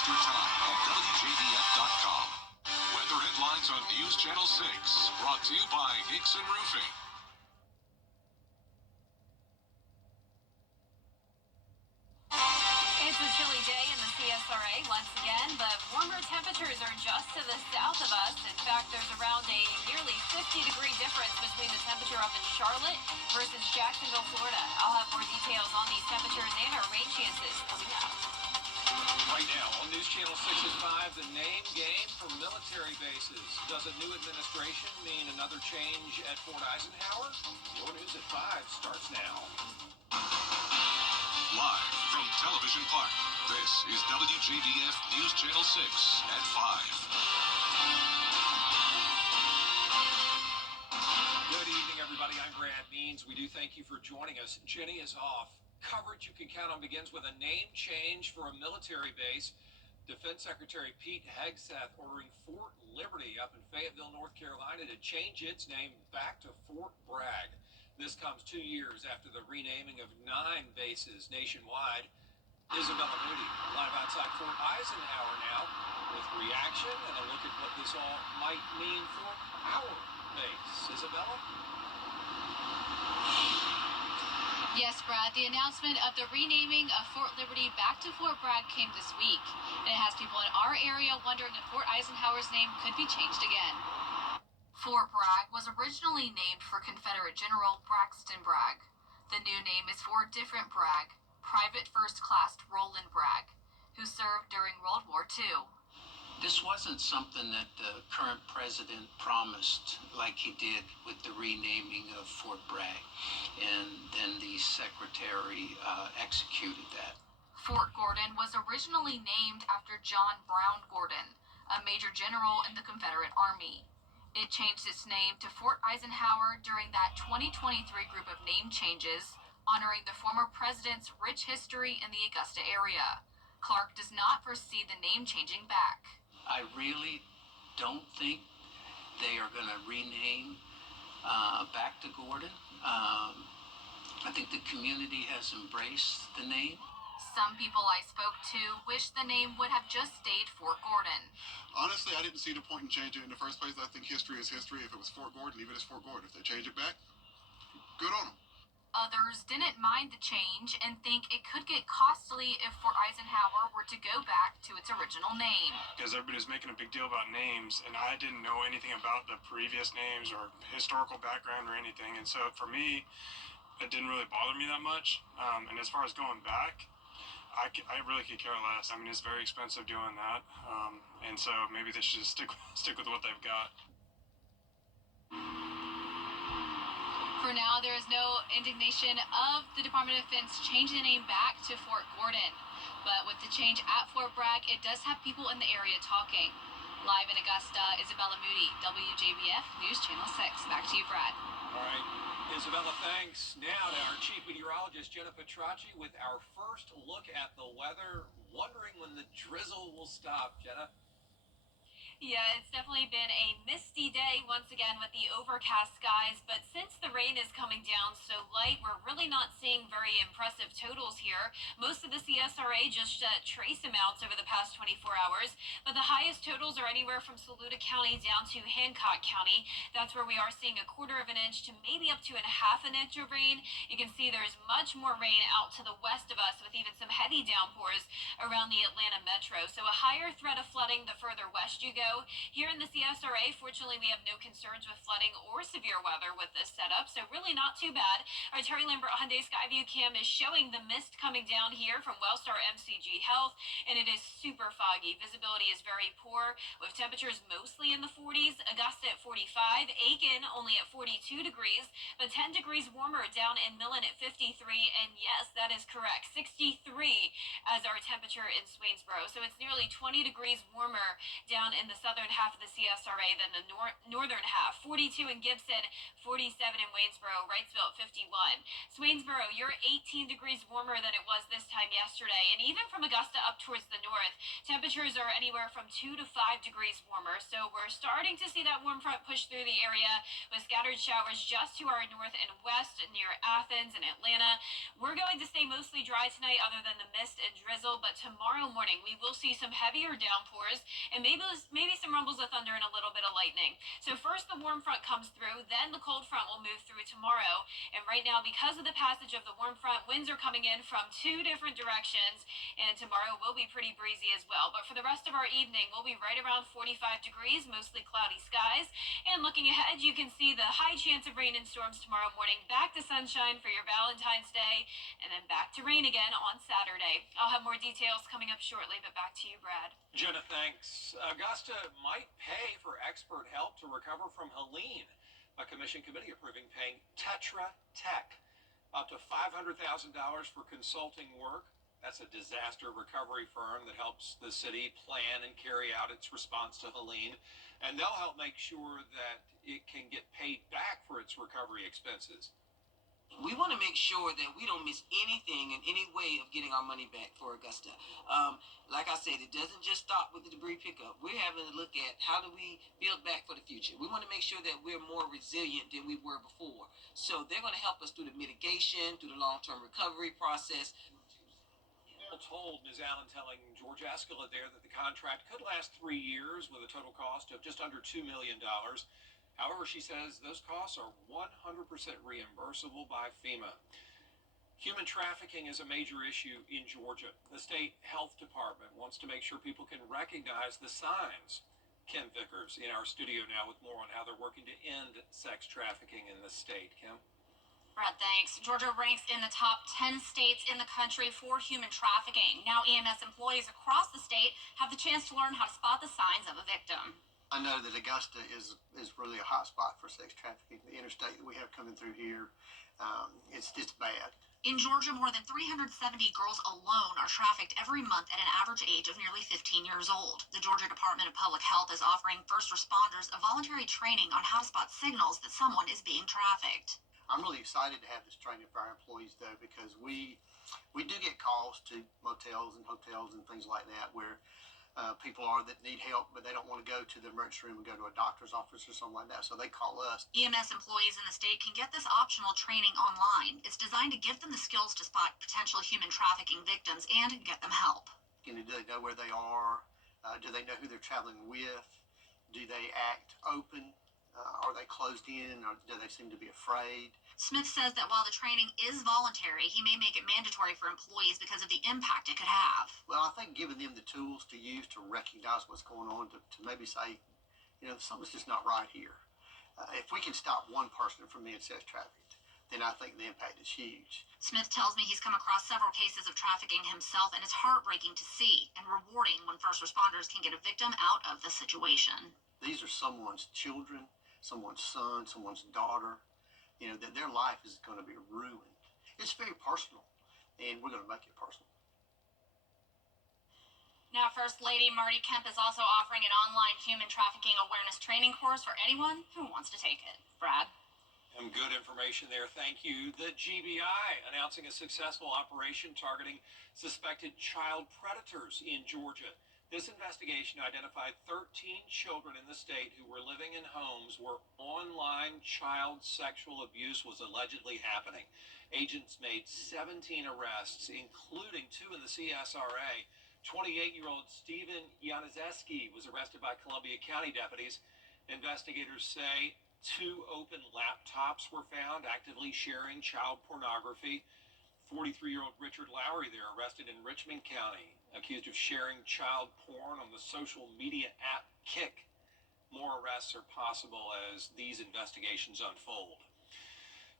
Eastern Time at WJBF.com. Weather headlines on News Channel 6, brought to you by Hickson Roofing. It's a chilly day in the CSRA once again, but warmer temperatures are just to the south of us. In fact, there's around a nearly 50-degree difference between the temperature up in Charlotte versus Jacksonville, Florida. I'll have more details on these temperatures and our rain chances coming up. Right now on News Channel 6 at 5, the name game for military bases. Does a new administration mean another change at Fort Eisenhower? Your News at 5 starts now. Live from Television Park, this is WJBF News Channel 6 at 5. Good evening, everybody. I'm Brad Means. We do thank you for joining us. Jenny is off. Coverage you can count on begins with a name change for a military base. Defense Secretary Pete Hegseth ordering Fort Liberty up in Fayetteville, North Carolina to change its name back to Fort Bragg. This comes 2 years after the renaming of 9 bases nationwide. Isabella Moody live outside Fort Eisenhower now with reaction and a look at what this all might mean for our base. Isabella? Yes, Brad, the announcement of the renaming of Fort Liberty back to Fort Bragg came this week, and it has people in our area wondering if Fort Eisenhower's name could be changed again. Fort Bragg was originally named for Confederate General Braxton Bragg. The new name is for a different Bragg, Private First Class Roland Bragg, who served during World War II. This wasn't something that the current president promised like he did with the renaming of Fort Bragg, and then the secretary executed that. Fort Gordon was originally named after John Brown Gordon, a major general in the Confederate Army. It changed its name to Fort Eisenhower during that 2023 group of name changes, honoring the former president's rich history in the Augusta area. Clark does not foresee the name changing back. I really don't think they are going to rename back to Gordon. I think the community has embraced the name. Some people I spoke to wish the name would have just stayed Fort Gordon. Honestly, I didn't see the point in changing it in the first place. I think history is history. If it was Fort Gordon, leave it as Fort Gordon. If they change it back, good on them. Others didn't mind the change and think it could get costly if Fort Eisenhower were to go back to its original name. Because everybody's making a big deal about names, and I didn't know anything about the previous names or historical background or anything. And so for me, it didn't really bother me that much. And as far as going back, I really could care less. I mean, it's very expensive doing that, and so maybe they should just stick with what they've got. For now, there is no indignation of the Department of Defense changing the name back to Fort Gordon. But with the change at Fort Bragg, it does have people in the area talking. Live in Augusta, Isabella Moody, WJBF News Channel 6. Back to you, Brad. All right. Isabella, thanks. Now to our chief meteorologist, Jenna Petracci, with our first look at the weather. Wondering when the drizzle will stop, Jenna. Yeah, it's definitely been a misty day once again with the overcast skies, but since the rain is coming down so light, we're really not seeing very impressive totals here. Most of the CSRA just trace amounts over the past 24 hours, but the highest totals are anywhere from Saluda County down to Hancock County. That's where we are seeing 1/4 inch to maybe up to 1/2 inch of rain. You can see there's much more rain out to the west of us with even some heavy downpours around the Atlanta metro. So a higher threat of flooding the further west you go. Here in the CSRA, fortunately, we have no concerns with flooding or severe weather with this setup, so really not too bad. Our Terry Lambert Hyundai Skyview cam is showing the mist coming down here from Wellstar MCG Health, and it is super foggy. Visibility is very poor, with temperatures mostly in the 40s. Augusta at 45, Aiken only at 42 degrees, but 10 degrees warmer down in Millen at 53, and yes, that is correct, 63 as our temperature in Swainsboro. So it's nearly 20 degrees warmer down in the southern half of the CSRA than the northern half. 42 in Gibson, 47 in Waynesboro, Wrightsville at 51. Swainsboro, you're 18 degrees warmer than it was this time yesterday, and even from Augusta up towards the north, temperatures are anywhere from 2 to 5 degrees warmer. So we're starting to see that warm front push through the area with scattered showers just to our north and west near Athens and Atlanta. We're going to stay mostly dry tonight other than the mist and drizzle, but tomorrow morning we will see some heavier downpours and maybe some rumbles of thunder and a little bit of lightning. So first the warm front comes through, then the cold front will move through tomorrow. And right now, because of the passage of the warm front, winds are coming in from 2 different directions, and tomorrow will be pretty breezy as well. But for the rest of our evening, we'll be right around 45 degrees, mostly cloudy skies. And looking ahead, you can see the high chance of rain and storms tomorrow morning, back to sunshine for your Valentine's Day, and then back to rain again on Saturday. I'll have more details coming up shortly, but back to you, Brad. Jenna, thanks. Augusta might pay for expert help to recover from Helene. A commission committee approving paying Tetra Tech up to $500,000 for consulting work. That's a disaster recovery firm that helps the city plan and carry out its response to Helene. And they'll help make sure that it can get paid back for its recovery expenses. We want to make sure that we don't miss anything in any way of getting our money back for Augusta. Like I said, it doesn't just stop with the debris pickup. We're having to look at how do we build back for the future. We want to make sure that we're more resilient than we were before. So they're going to help us through the mitigation, through the long-term recovery process. All told, Ms. Allen telling George Escala there that the contract could last 3 years with a total cost of just under $2 million. However, she says those costs are 100% reimbursable by FEMA. Human trafficking is a major issue in Georgia. The state health department wants to make sure people can recognize the signs. Kim Vickers in our studio now with more on how they're working to end sex trafficking in the state. Kim? Brad, thanks. Georgia ranks in the top 10 states in the country for human trafficking. Now EMS employees across the state have the chance to learn how to spot the signs of a victim. I know that Augusta is really a hot spot for sex trafficking. The interstate that we have coming through here, it's bad. In Georgia, more than 370 girls alone are trafficked every month at an average age of nearly 15 years old. The Georgia Department of Public Health is offering first responders a voluntary training on how to spot signals that someone is being trafficked. I'm really excited to have this training for our employees, though, because we do get calls to motels and hotels and things like that where people are that need help, but they don't want to go to the emergency room and go to a doctor's office or something like that, so they call us. EMS employees in the state can get this optional training online. It's designed to give them the skills to spot potential human trafficking victims and get them help. Do they know where they are? Do they know who they're traveling with? Do they act open? Are they closed in, or do they seem to be afraid? Smith says that while the training is voluntary, he may make it mandatory for employees because of the impact it could have. Well, I think giving them the tools to use to recognize what's going on, to maybe say, something's just not right here. If we can stop one person from being sex trafficked, then I think the impact is huge. Smith tells me he's come across several cases of trafficking himself, and it's heartbreaking to see and rewarding when first responders can get a victim out of the situation. These are someone's children, someone's son, someone's daughter, that their life is going to be ruined. It's very personal, and we're going to make it personal. Now, First Lady Marty Kemp is also offering an online human trafficking awareness training course for anyone who wants to take it. Brad? Some good information there. Thank you. The GBI announcing a successful operation targeting suspected child predators in Georgia. This investigation identified 13 children in the state who were living in homes where online child sexual abuse was allegedly happening. Agents made 17 arrests, including 2 in the CSRA. 28-year-old Stephen Yanizeski was arrested by Columbia County deputies. Investigators say 2 open laptops were found actively sharing child pornography. 43-year-old Richard Lowry there arrested in Richmond County, accused of sharing child porn on the social media app Kik. More arrests are possible as these investigations unfold.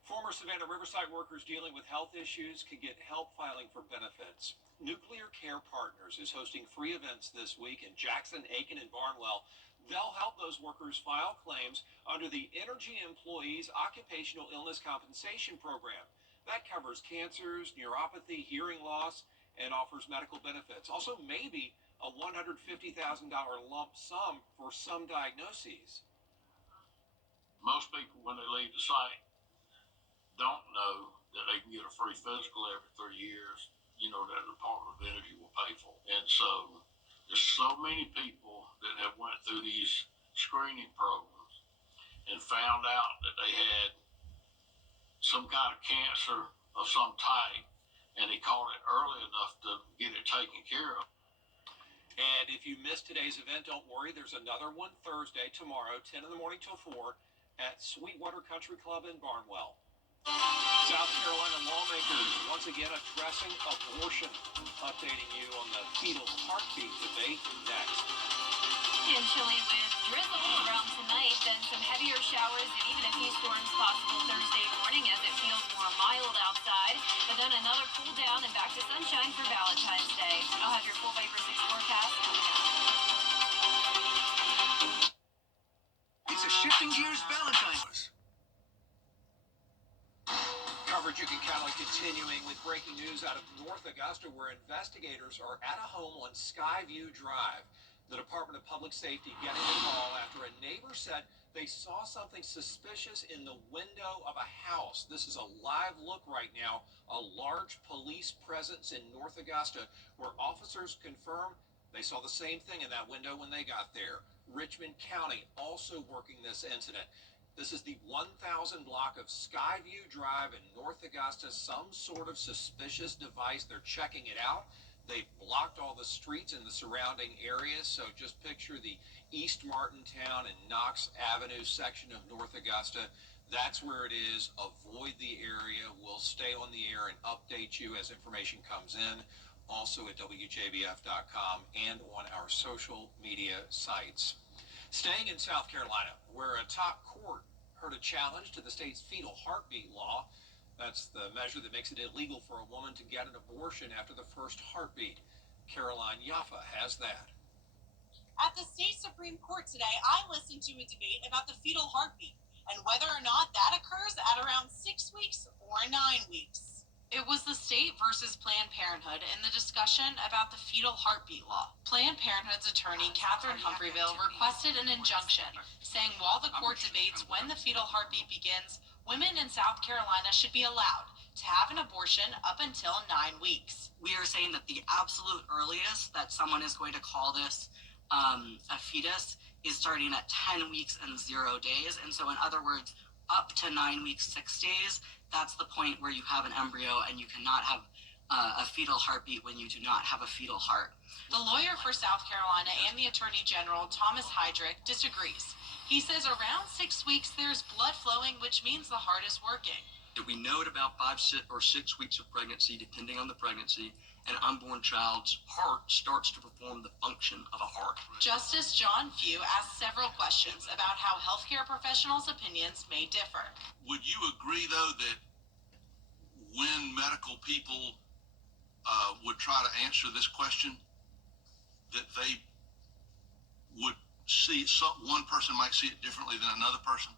Former Savannah Riverside workers dealing with health issues can get help filing for benefits. Nuclear Care Partners is hosting free events this week in Jackson, Aiken, and Barnwell. They'll help those workers file claims under the Energy Employees Occupational Illness Compensation Program. That covers cancers, neuropathy, hearing loss, and offers medical benefits. Also, maybe a $150,000 lump sum for some diagnoses. Most people, when they leave the site, don't know that they can get a free physical every 3 years, that the Department of Energy will pay for. And so there's so many people that have went through these screening programs and found out that they had some kind of cancer of some type, and they caught it early enough to get it taken care of. And if you missed today's event, don't worry. There's another one Thursday, tomorrow, 10 in the morning till 4 at Sweetwater Country Club in Barnwell. South Carolina lawmakers once again addressing abortion. Updating you on the fetal heartbeat debate next. And chilly with drizzle around tonight, then some heavier showers and even a few storms possible Thursday morning as it feels more mild outside. But then another cool down and back to sunshine for Valentine's Day. I'll have your full Viper 6 forecast coming up. It's a shifting gears Valentine's. Coverage you can count on continuing with breaking news out of North Augusta, where investigators are at a home on Skyview Drive. The Department of Public Safety getting a call after a neighbor said they saw something suspicious in the window of a house. This is a live look right now, a large police presence in North Augusta, where officers confirm they saw the same thing in that window when they got there. Richmond County also working this incident. This is the 1000 block of Skyview Drive in North Augusta. Some sort of suspicious device. They're checking it out. They've blocked all the streets in the surrounding areas, so just picture the East Martintown and Knox Avenue section of North Augusta. That's where it is. Avoid the area. We'll stay on the air and update you as information comes in, also at WJBF.com and on our social media sites. Staying in South Carolina, where a top court heard a challenge to the state's fetal heartbeat law. That's the measure that makes it illegal for a woman to get an abortion after the first heartbeat. Caroline Yaffa has that. At the state Supreme Court today, I listened to a debate about the fetal heartbeat and whether or not that occurs at around 6 weeks or 9 weeks. It was the state versus Planned Parenthood in the discussion about the fetal heartbeat law. Planned Parenthood's attorney, Catherine Humphreyville, requested an injunction, saying while the court debates when the fetal heartbeat begins, women in South Carolina should be allowed to have an abortion up until 9 weeks. We are saying that the absolute earliest that someone is going to call this a fetus is starting at 10 weeks and 0 days. And so in other words, up to 9 weeks, 6 days, that's the point where you have an embryo and you cannot have a fetal heartbeat when you do not have a fetal heart. The lawyer for South Carolina and the Attorney General, Thomas Heydrich, disagrees. He says around 6 weeks there's blood flowing, which means the heart is working. We know at about 5 or 6 weeks of pregnancy, depending on the pregnancy, an unborn child's heart starts to perform the function of a heart. Justice John Few asked several questions about how healthcare professionals' opinions may differ. Would you agree, though, that when medical people would try to answer this question, that they would see one person might see it differently than another person?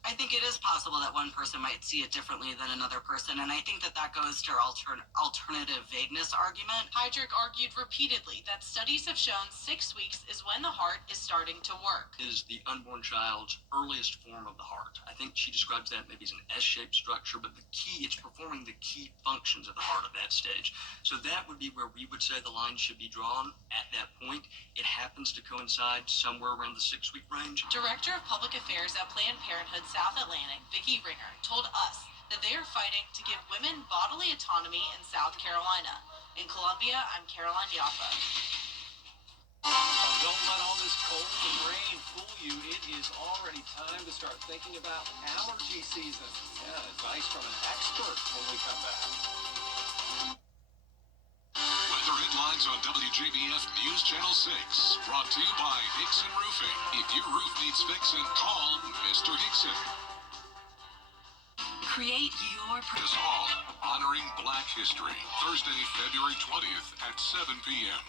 I think it is possible that one person might see it differently than another person, and I think that that goes to our alternative vagueness argument. Heydrich argued repeatedly that studies have shown 6 weeks is when the heart is starting to work. Is the unborn child's earliest form of the heart. I think she describes that maybe as an S-shaped structure, but it's performing the key functions of the heart at that stage. So that would be where we would say the line should be drawn at that point. It happens to coincide somewhere around the 6 week range. Director of Public Affairs at Planned Parenthood South Atlantic, Vicki Ringer, told us that they are fighting to give women bodily autonomy in South Carolina. In Columbia, I'm Caroline Yaffa. Don't let all this cold and rain fool you. It is already time to start thinking about allergy season. Yeah, advice from an expert when we come back. Weather headlines on WJBF News Channel 6. Brought to you by Hickson Roofing. If your roof needs fixing, call Mr. Hickson. Create your... This all honoring Black History. Thursday, February 20th at 7 p.m.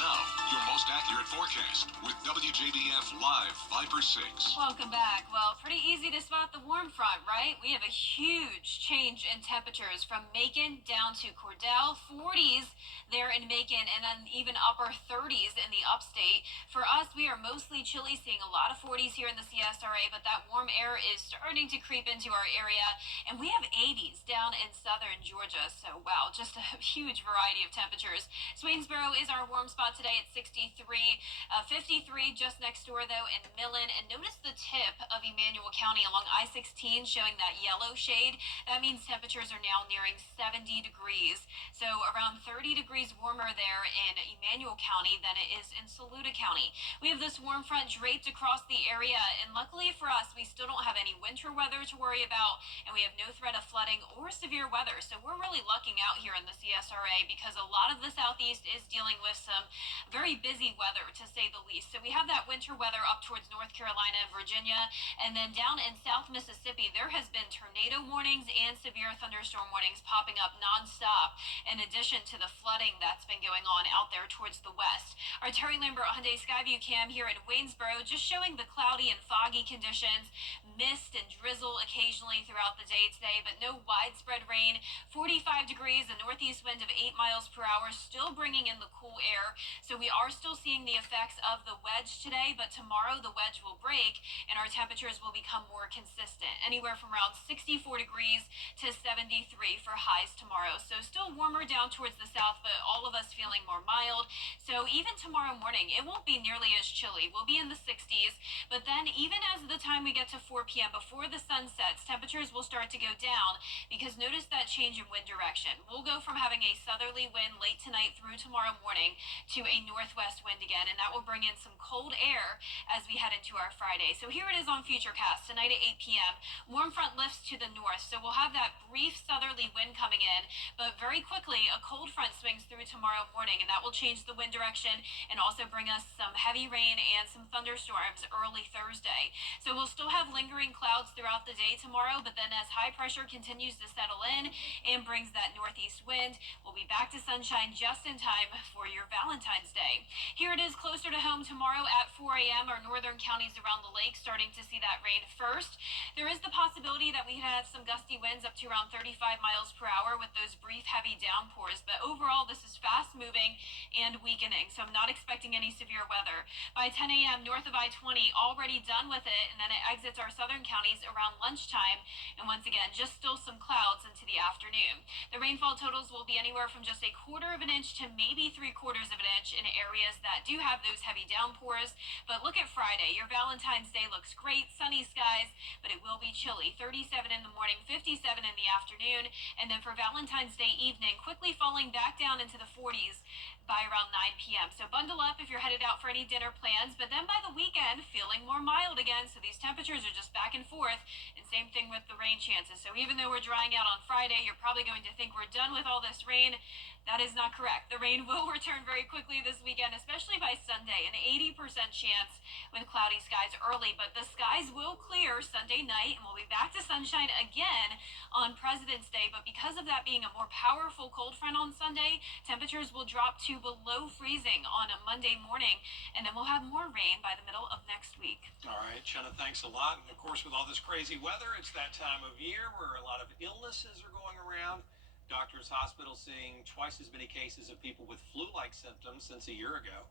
Now, your most accurate forecast with WJBF Live Viper 6. Welcome back. Well, pretty easy to spot the warm front, right? We have a huge change in temperatures from Macon down to Cordell, 40s there in Macon, and then even upper 30s in the upstate. For us, we are mostly chilly, seeing a lot of 40s here in the CSRA, but that warm air is starting to creep into our area, and we have 80s down in southern Georgia. So, wow, just a huge variety of temperatures. Swainsboro is our warm spot today at 63, 53 just next door, though, in Millen. And notice the tip of Emmanuel County along I-16 showing that yellow shade. That means temperatures are now nearing 70 degrees. So around 30 degrees warmer there in Emmanuel County than it is in Saluda County. We have this warm front draped across the area, and luckily for us, we still don't have any winter weather to worry about, and we have no threat of flooding or severe weather. So we're really lucking out here in the CSRA because a lot of the southeast is dealing with some very busy weather, to say the least. So we have that winter weather up towards North Carolina and Virginia, and then down in South Mississippi, there has been tornado warnings and severe thunderstorm warnings popping up nonstop, in addition to the flooding that's been going on out there towards the west. Our Terry Lambert Hyundai Skyview cam here in Waynesboro just showing the cloudy and foggy conditions, mist and drizzle occasionally throughout the day today, but no widespread rain. 45 degrees, a northeast wind of 8 miles per hour, still bringing in the cool air. So we are still seeing the effects of the wedge today, but tomorrow the wedge will break and our temperatures will become more consistent, anywhere from around 64 degrees to 73 for highs tomorrow. So still warmer down towards the south, but all of us feeling more mild. So even tomorrow morning, it won't be nearly as chilly. We'll be in the 60s, but then even as the time we get to 4 p.m. before the sun sets, temperatures will start to go down, because notice that change in wind direction. We'll go from having a southerly wind late tonight through tomorrow morning to a northwest wind again, and that will bring in some cold air as we head into our Friday. So here it is on Futurecast tonight at 8 p.m. Warm front lifts to the north, so we'll have that brief southerly wind coming in, but very quickly a cold front swings through tomorrow morning, and that will change the wind direction and also bring us some heavy rain and some thunderstorms early Thursday. So we'll still have lingering clouds throughout the day tomorrow, but then as high pressure continues to settle in and brings that northeast wind, we'll be back to sunshine just in time for your Valentine's Day. Here it is closer to home tomorrow at 4 a.m. Our northern counties around the lake starting to see that rain first. There is the possibility that we could have some gusty winds up to around 35 miles per hour with those brief heavy downpours, but overall this is fast moving and weakening, so I'm not expecting any severe weather. By 10 a.m. north of I-20, already done with it, and then it exits our southern counties around lunchtime, and once again just still some clouds into the afternoon. The rainfall totals will be anywhere from just 1/4 of an inch to maybe 3/4 of an inch in areas that do have those heavy downpours. But look at Friday. Your Valentine's Day looks great, sunny skies, but it will be chilly. 37 in the morning, 57 in the afternoon, and then for Valentine's Day evening, quickly falling back down into the 40s by around 9 p.m. So bundle up if you're headed out for any dinner plans, but then by the weekend, feeling more mild again, so these temperatures are just back and forth, and same thing with the rain chances. So even though we're drying out on Friday, you're probably going to think we're done with all this rain. That is not correct. The rain will return very quickly this weekend, especially by Sunday. An 80% chance with cloudy skies early, but the skies will clear Sunday night, and we'll be back to sunshine again on President's Day. But because of that being a more powerful cold front on Sunday, temperatures will drop to below freezing on a Monday morning, and then we'll have more rain by the middle of next week. All right, Shanna, thanks a lot. And of course, with all this crazy weather, it's that time of year where a lot of illnesses are going around. Doctors' hospitals seeing twice as many cases of people with flu-like symptoms since a year ago.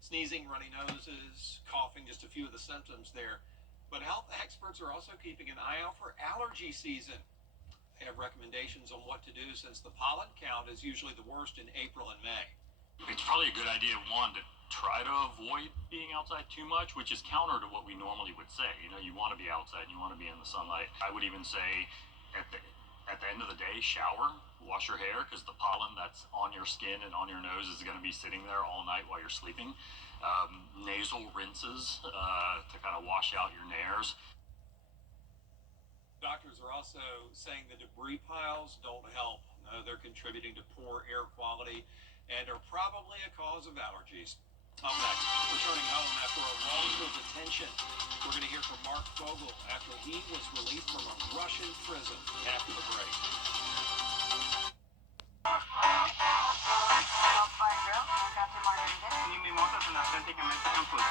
Sneezing, runny noses, coughing, just a few of the symptoms there. But health experts are also keeping an eye out for allergy season. They have recommendations on what to do since the pollen count is usually the worst in April and May. It's probably a good idea, one, to try to avoid being outside too much, which is counter to what we normally would say. You know, you want to be outside, you want to be in the sunlight. I would even say at the end of the day, shower, wash your hair, because the pollen that's on your skin and on your nose is going to be sitting there all night while you're sleeping. Nasal rinses to kind of wash out your nares. Doctors are also saying the debris piles don't help. They're contributing to poor air quality and are probably a cause of allergies. Up next, returning home after a wrongful detention. We're going to hear from Mark Fogel after he was released from a Russian prison after the break. Can you be more than think I'm at Campus.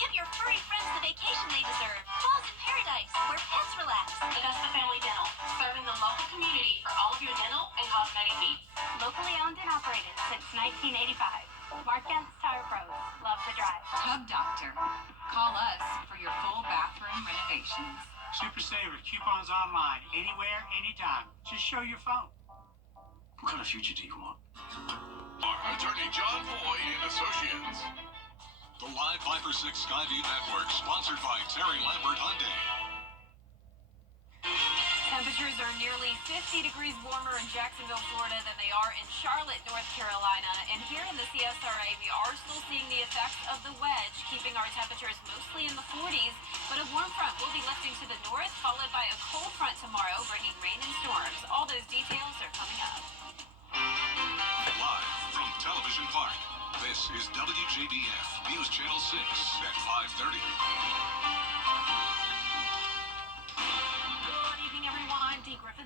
Give your furry friends the vacation they deserve. Paws in Paradise, where pets relax. Augusta Family Dental, serving the local community for all of your dental and cosmetic needs. Locally owned and operated since 1985. Marquez Tire Pros, love the drive. Tub Doctor. Call us for your full bathroom renovations. Super Saver, coupons online, anywhere, anytime. Just show your phone. What kind of future do you want? Attorney John Boy and Associates. The live 5-for-6 Skyview Network, sponsored by Terry Lambert Hyundai. Temperatures are nearly 50 degrees warmer in Jacksonville, Florida than they are in Charlotte, North Carolina. And here in the CSRA, we are still seeing the effects of the wedge, keeping our temperatures mostly in the 40s. But a warm front will be lifting to the north, followed by a cold front tomorrow, bringing rain and storms. All those details are coming up. Live from Television Park, this is WJBF News Channel 6 at 5:30.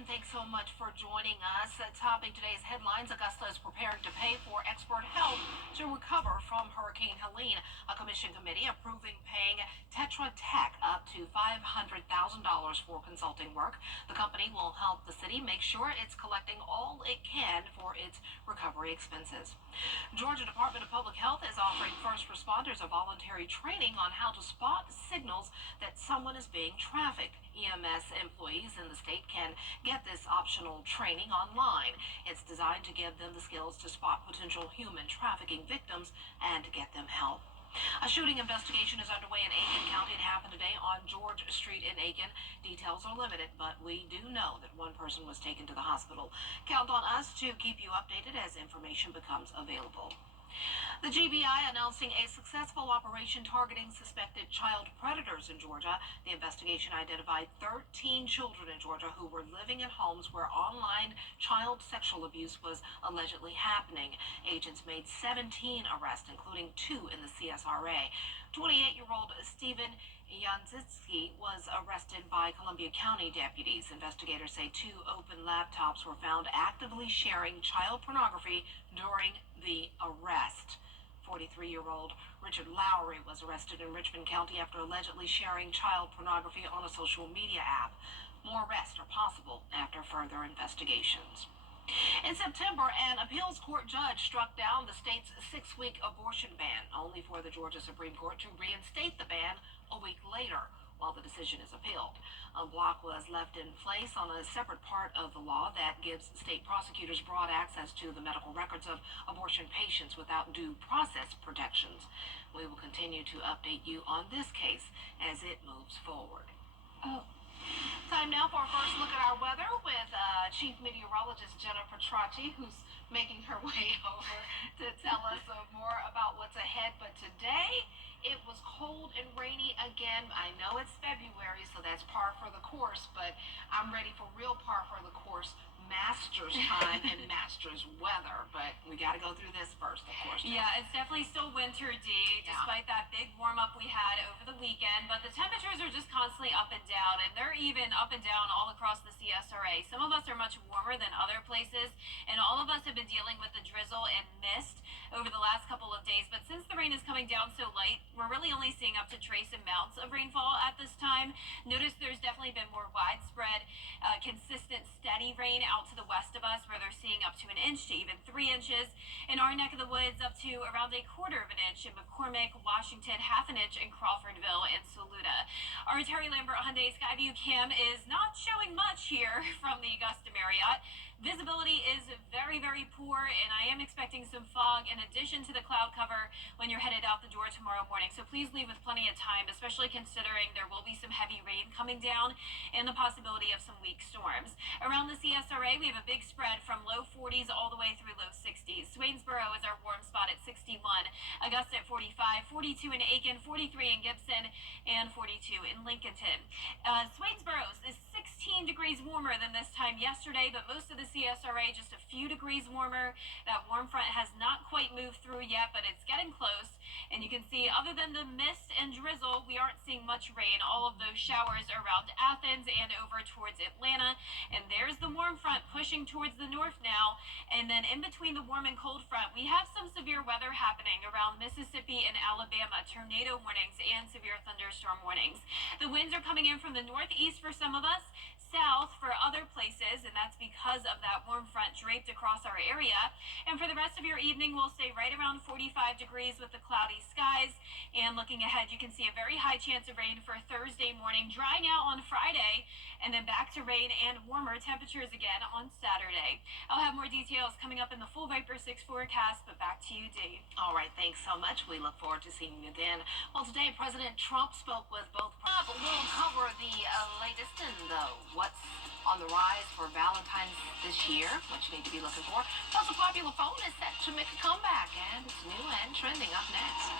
Thanks so much for joining us. Topping today's headlines, Augusta is preparing to pay for expert help to recover from Hurricane Helene. A commission committee approving paying Tetra Tech up to $500,000 for consulting work. The company will help the city make sure it's collecting all it can for its recovery expenses. Georgia Department of Public Health is offering first responders a voluntary training on how to spot signals that someone is being trafficked. EMS employees in the state can get this optional training online. It's designed to give them the skills to spot potential human trafficking victims and get them help. A shooting investigation is underway in Aiken County. It happened today on George Street in Aiken. Details are limited, but we do know that one person was taken to the hospital. Count on us to keep you updated as information becomes available. The GBI announcing a successful operation targeting suspected child predators in Georgia. The investigation identified 13 children in Georgia who were living in homes where online child sexual abuse was allegedly happening. Agents made 17 arrests, including 2 in the CSRA. 28-year-old Stephen Yanzitsky was arrested by Columbia County deputies. Investigators say 2 open laptops were found actively sharing child pornography during the arrest. 43-year-old Richard Lowry was arrested in Richmond County after allegedly sharing child pornography on a social media app. More arrests are possible after further investigations. In September, an appeals court judge struck down the state's 6-week abortion ban, only for the Georgia Supreme Court to reinstate the ban a week later while the decision is appealed. A block was left in place on a separate part of the law that gives state prosecutors broad access to the medical records of abortion patients without due process protections. We will continue to update you on this case as it moves forward. Time now for our first look at our weather with Chief Meteorologist Jennifer Tracci, who's making her way over to tell us more about what's ahead. But today, it was cold and rainy again. I know it's February, so that's par for the course, but I'm ready for real par for the course, Masters time and Masters weather. But we got to go through this first, of course. Yeah, it's definitely still winter, Dee, despite that big warm-up we had over the weekend. But the temperatures are just constantly up and down, and they're even up and down all across the CSRA. Some of us are much warmer than other places, and all of us have been dealing with the drizzle and mist over the last couple of days. But since the rain is coming down so light, we're really only seeing up to trace amounts of rainfall at this time. Notice there's definitely been more widespread, consistent, steady rain out to the west of us, where they're seeing up to 1 inch to even 3 inches. In our neck of the woods, up to around 1/4 of an inch in McCormick, Washington, 1/2 inch in Crawfordville and Saluda. Our Terry Lambert Hyundai Skyview cam is not showing much here from the Augusta Marriott. Visibility is very, very poor, and I am expecting some fog in addition to the cloud cover when you're headed out the door tomorrow morning. So please leave with plenty of time, especially considering there will be some heavy rain coming down and the possibility of some weak storms. Around the CSRA, we have a big spread from low 40s all the way through low 60s. Swainsboro is our warm spot at 61, Augusta at 45, 42 in Aiken, 43 in Gibson, and 42 in Lincolnton. Swainsboro is 16 degrees warmer than this time yesterday, but most of the CSRA just a few degrees warmer. That warm front has not quite moved through yet, but it's getting close. And you can see, other than the mist and drizzle, we aren't seeing much rain. All of those showers around Athens and over towards Atlanta. And there's the warm front pushing towards the north now. And then in between the warm and cold front, we have some severe severe weather happening around Mississippi and Alabama. Tornado warnings and severe thunderstorm warnings. The winds are coming in from the northeast for some of us, south for other places, and that's because of that warm front draped across our area. And for the rest of your evening, we'll stay right around 45 degrees with the cloudy skies. And looking ahead, you can see a very high chance of rain for Thursday morning, drying out on Friday, and then back to rain and warmer temperatures again on Saturday. I'll have more details coming up in the full Viper 6 forecast, but back to you, Dee. All right, thanks so much. We look forward to seeing you then. Well, today President Trump spoke with both. We'll cover the latest and what's on the rise for Valentine's this year, what you need to be looking for. Plus, a popular phone is set to make a comeback, and it's new and trending up next.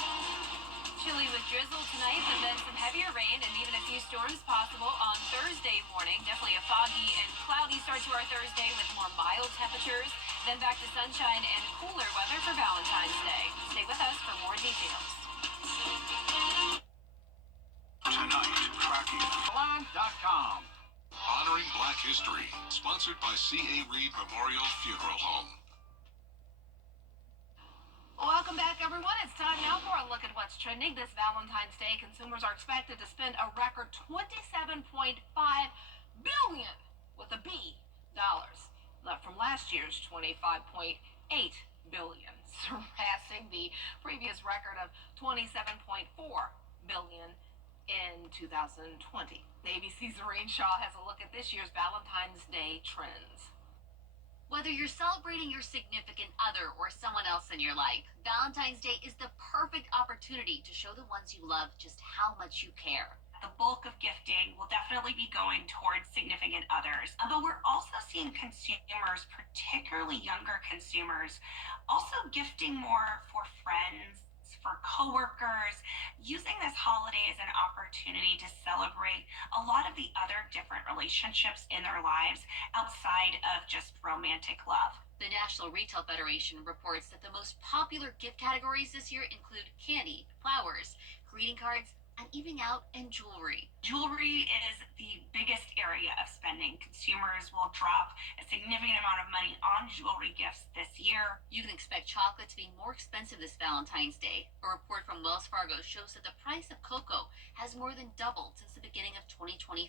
Chilly with drizzle tonight, but then some heavier rain and even a few storms possible on Thursday morning. Definitely a foggy and cloudy start to our Thursday with more mild temperatures. Then back to sunshine and cooler weather for Valentine's Day. Stay with us for more details. Tonight, tracking Line.com. Honoring Black History, sponsored by C.A. Reed Memorial Funeral Home. Welcome back, everyone. It's time now for a look at what's trending this Valentine's Day. Consumers are expected to spend a record $27.5 billion with a B dollars, left from last year's $25.8 billion, surpassing the previous record of $27.4 billion in 2020. ABC's Zareen Shaw has a look at this year's Valentine's Day trends. Whether you're celebrating your significant other or someone else in your life, Valentine's Day is the perfect opportunity to show the ones you love just how much you care. The bulk of gifting will definitely be going towards significant others. But we're also seeing consumers, particularly younger consumers, also gifting more for friends, for coworkers, using this holiday as an opportunity to celebrate a lot of the other different relationships in their lives outside of just romantic love. The National Retail Federation reports that the most popular gift categories this year include candy, flowers, greeting cards, and evening out and jewelry. Jewelry is the biggest area of spending. Consumers will drop a significant amount of money on jewelry gifts this year. You can expect chocolate to be more expensive this Valentine's Day. A report from Wells Fargo shows that the price of cocoa has more than doubled since the beginning of 2024.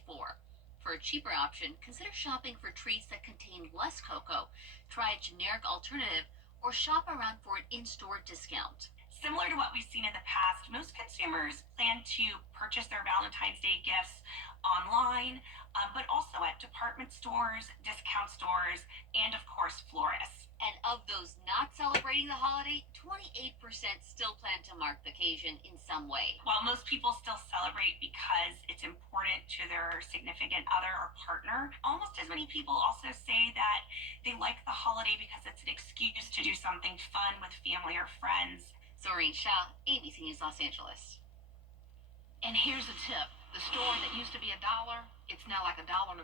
For a cheaper option, consider shopping for treats that contain less cocoa, try a generic alternative, or shop around for an in-store discount. Similar to what we've seen in the past, most consumers plan to purchase their Valentine's Day gifts online, but also at department stores, discount stores, and of course, florists. And of those not celebrating the holiday, 28% still plan to mark the occasion in some way. While most people still celebrate because it's important to their significant other or partner, almost as many people also say that they like the holiday because it's an excuse to do something fun with family or friends. Zoreen Shah, ABC News Los Angeles. And here's a tip. The store that used to be $1, it's now like $1.25.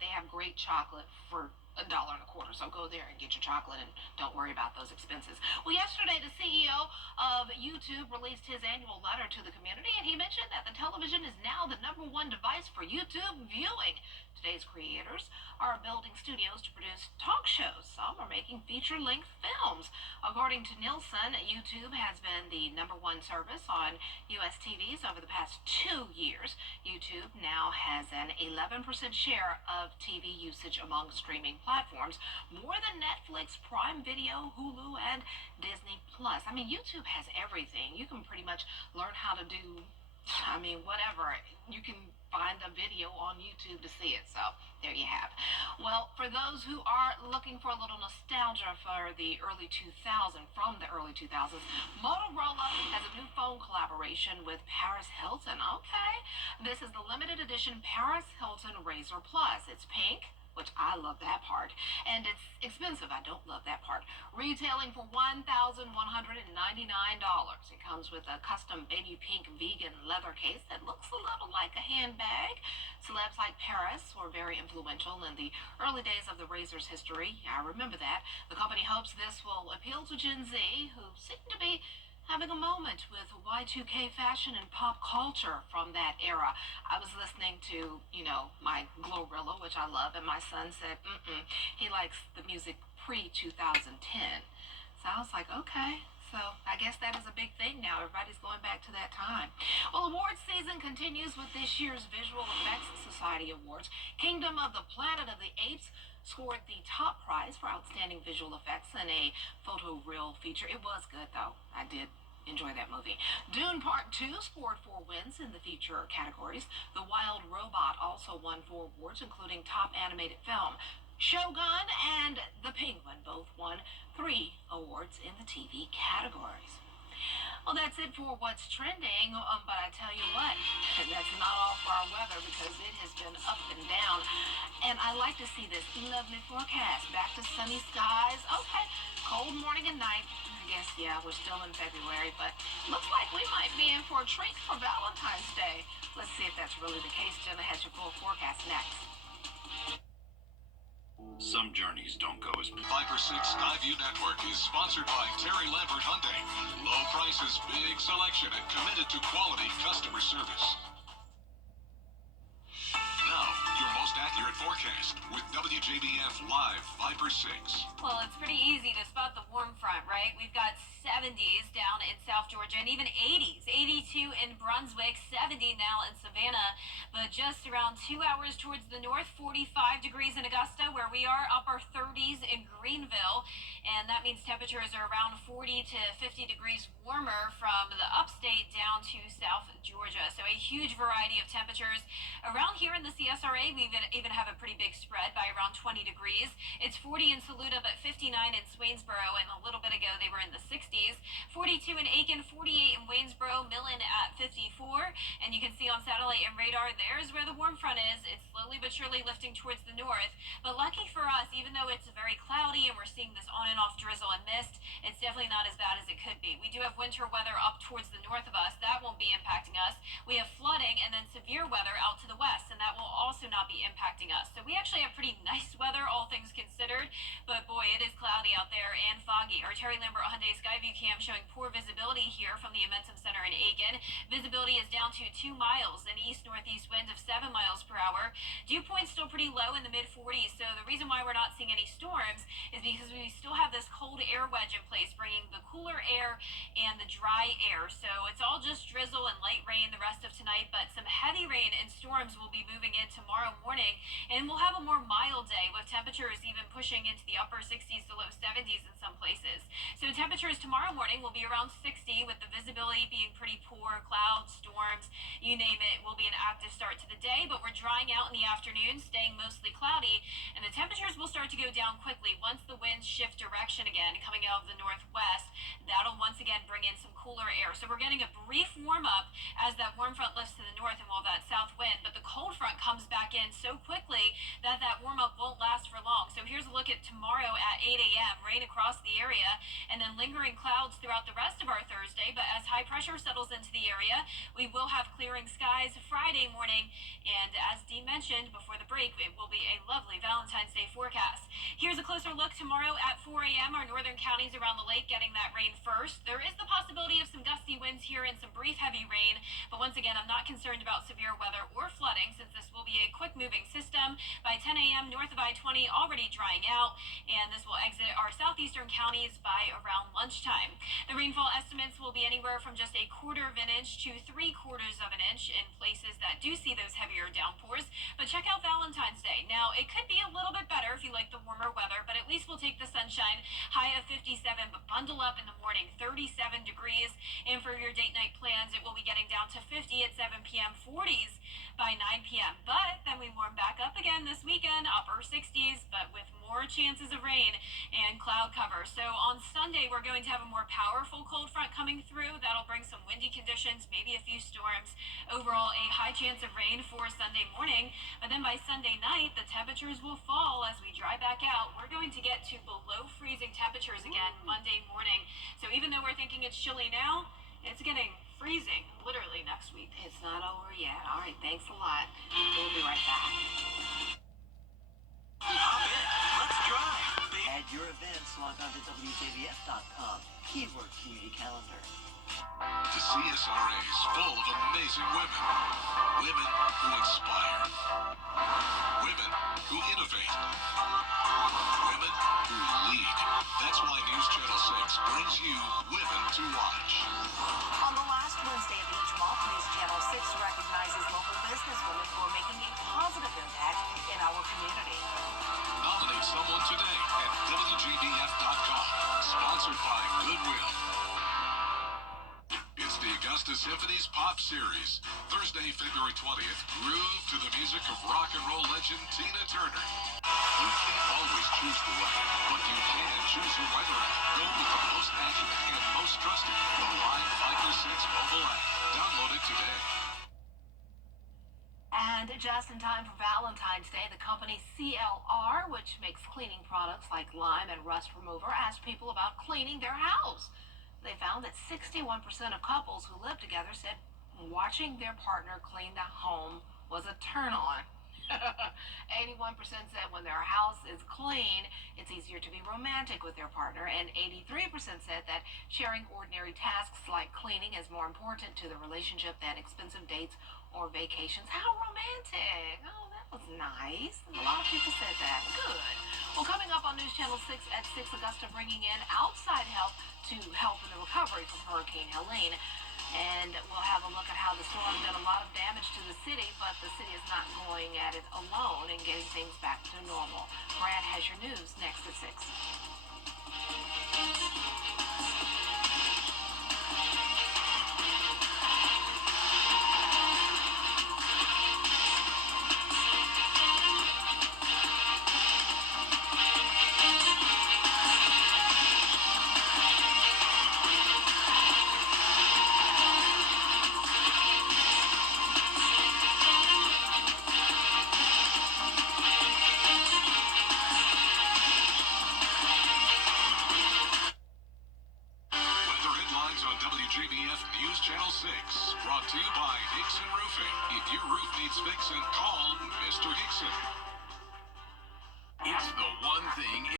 They have great chocolate for $1.25. So go there and get your chocolate and don't worry about those expenses. Well, yesterday the CEO of YouTube released his annual letter to the community, and he mentioned that the television is now the #1 device for YouTube viewing. Today's creators are building studios to produce talk shows. Some are making feature-length films. According to Nielsen, YouTube has been the #1 service on U.S. TVs over the past 2 years. YouTube now has an 11% share of TV usage among streaming platforms, more than Netflix, Prime Video, Hulu, and Disney Plus. I mean, YouTube has everything. You can pretty much learn how to do, whatever. You can find a video on YouTube to see it. So there you have. Well, for those who are looking for a little nostalgia for the early 2000s, from the early 2000s, Motorola has a new phone collaboration with Paris Hilton. Okay, this is the limited edition Paris Hilton Razr Plus. It's pink, which I love that part, and it's expensive. I don't love that part. Retailing for $1,199. It comes with a custom baby pink vegan leather case that looks a little like a handbag. Celebs like Paris were very influential in the early days of the Razr's history. I remember that. The company hopes this will appeal to Gen Z, who seem to be having a moment with Y2K fashion and pop culture from that era. I was listening to, my Glorilla, which I love, and my son said, he likes the music pre-2010. So I was like, okay. So I guess that is a big thing now. Everybody's going back to that time. Well, awards season continues with this year's Visual Effects Society Awards. Kingdom of the Planet of the Apes scored the top prize for outstanding visual effects in a photoreal feature. It was good, though. I did enjoy that movie. Dune Part 2 scored 4 wins in the feature categories. The Wild Robot also won 4 awards, including Top Animated Film. Shogun and The Penguin both won 3 awards in the TV categories. Well, that's it for what's trending, but I tell you what, that's not all for our weather because it has been up and down. And I like to see this lovely forecast. Back to sunny skies. Okay, cold morning and night. I guess, yeah, we're still in February, but looks like we might be in for a treat for Valentine's Day. Let's see if that's really the case. Jenna has your full forecast next. Some journeys don't go as Viper 6 Skyview Network is sponsored by Terry Lambert Hyundai. Low prices, big selection, and committed to quality customer service. Now, your most accurate forecast with WJBF Live Viper 6. Well, it's pretty easy to spot the warm front, right? We've got 70s down in South Georgia and even 80s. 82 in Brunswick, 70 now in Savannah, but just around 2 hours towards the north, 45 degrees in Augusta, where we are, upper 30s in Greenville, and that means temperatures are around 40 to 50 degrees warmer from the upstate down to South Georgia. So a huge variety of temperatures. Around here in the CSRA, we even have a pretty big spread by around 20 degrees. It's 40 in Saluda, but 59 in Swainsboro, and a little bit ago they were in the 60s. 42 in Aiken, 48 in Waynesboro, Millen at 54, and you can see on satellite and radar, there's where the warm front is. It's slowly but surely lifting towards the north, but lucky for us, even though it's very cloudy and we're seeing this on and off drizzle and mist, it's definitely not as bad as it could be. We do have winter weather up towards the north of us. That won't be impacting us. We have flooding and then severe weather out to the west, and that will also not be impacting us. So we actually have pretty nice weather, all things considered, but boy, it is cloudy out there and foggy. Our Terry Lambert Hyundai Skyview cam showing poor visibility here from the Amentum Center in Aiken. Visibility is down to 2 miles, an east-northeast wind of 7 miles per hour. Dew point's still pretty low in the mid-40s, so the reason why we're not seeing any storms is because we still have this cold air wedge in place, bringing the cooler air and the dry air. So it's all just drizzle and light rain the rest of tonight, but some heavy rain and storms will be moving in tomorrow morning, and we'll have a more mild day with temperatures even pushing into the upper 60s to low 70s in some places. So temperatures tomorrow morning will be around 60 with the visibility being pretty poor, clouds, storms, you name it, will be an active start to the day, but we're drying out in the afternoon, staying mostly cloudy, and the temperatures will start to go down quickly once the winds shift direction again, coming out of the northwest. That'll once again bring in some cooler air. So we're getting a brief warm up as that warm front lifts to the north and we'll have that south wind, but the cold front comes back in so quickly that that warm up won't last for long. So here's a look at tomorrow at 8 a.m. Rain across the area and then lingering clouds throughout the rest of our Thursday, but as high pressure settles into the area, we will have clearing skies Friday morning, and as Dee mentioned before the break, it will be a lovely Valentine's Day forecast. Here's a closer look tomorrow at 4 a.m. Our northern counties around the lake getting that rain first. There is the possibility of some gusty winds here and some brief heavy rain, but once again, I'm not concerned about severe weather or flooding since this will be a quick moving system. By 10 a.m. north of I-20 already drying out, and this will exit our southeastern counties by around lunchtime. The rainfall estimates will be anywhere from just a quarter of an inch to 3/4 of an inch in places that do see those heavier downpours, but check out Valentine's Day. Now, it could be a little bit better if you like the warmer weather, but at least we'll take the sunshine. High of 57, but bundle up in the morning, 37 degrees, and for your date night plans, it will be getting down to 50 at 7 p.m., 40s by 9 p.m., but then we warm back up again this weekend, upper 60s, but with more chances of rain and cloud cover. So on Sunday, we're going to have a more powerful cold front coming through. That'll bring some windy conditions, maybe a few storms. Overall, a high chance of rain for Sunday morning, but then by Sunday night, the temperatures will fall as we dry back out. We're going to get to below freezing temperatures again Monday morning. So even though we're thinking it's chilly now, it's getting freezing literally next week. It's not over yet. All right, thanks a lot. We'll be right back. Let's drive. Add your events, log on to WJBF.com. Keyword Community Calendar. The CSRA is full of amazing women. Women who inspire. Women who innovate. Women who lead. That's why News Channel 6 brings you Women to Watch. On the last Wednesday of each month, News Channel 6 recognizes local businesswomen who are making a positive impact in our community. Nominate someone today at WJBF.com. Sponsored by Goodwill. It's the Augusta Symphony's Pop Series. Thursday, February 20th, groove to the music of rock and roll legend Tina Turner. You can't always choose the way, but you can choose your weather app. Go with the most accurate and most trusted, the Line Viper 6 mobile app. Download it today. And just in time for Valentine's Day, the company CLR, which makes cleaning products like lime and rust remover, asked people about cleaning their house. They found that 61% of couples who live together said watching their partner clean the home was a turn-on. 81% said when their house is clean, it's easier to be romantic with their partner, and 83% said that sharing ordinary tasks like cleaning is more important to the relationship than expensive dates or vacations. How romantic! Oh, that was nice. A lot of people said that. Good. Well, coming up on News Channel 6 at 6, Augusta bringing in outside help to help in the recovery from Hurricane Helene. And we'll have a look at how the storm did a lot of damage to the city, but the city is not going at it alone and getting things back to normal. Brad has your news next at 6. On WJBF News Channel 6, brought to you by Hickson Roofing. If your roof needs fixing, call Mr. Hickson. It's the one thing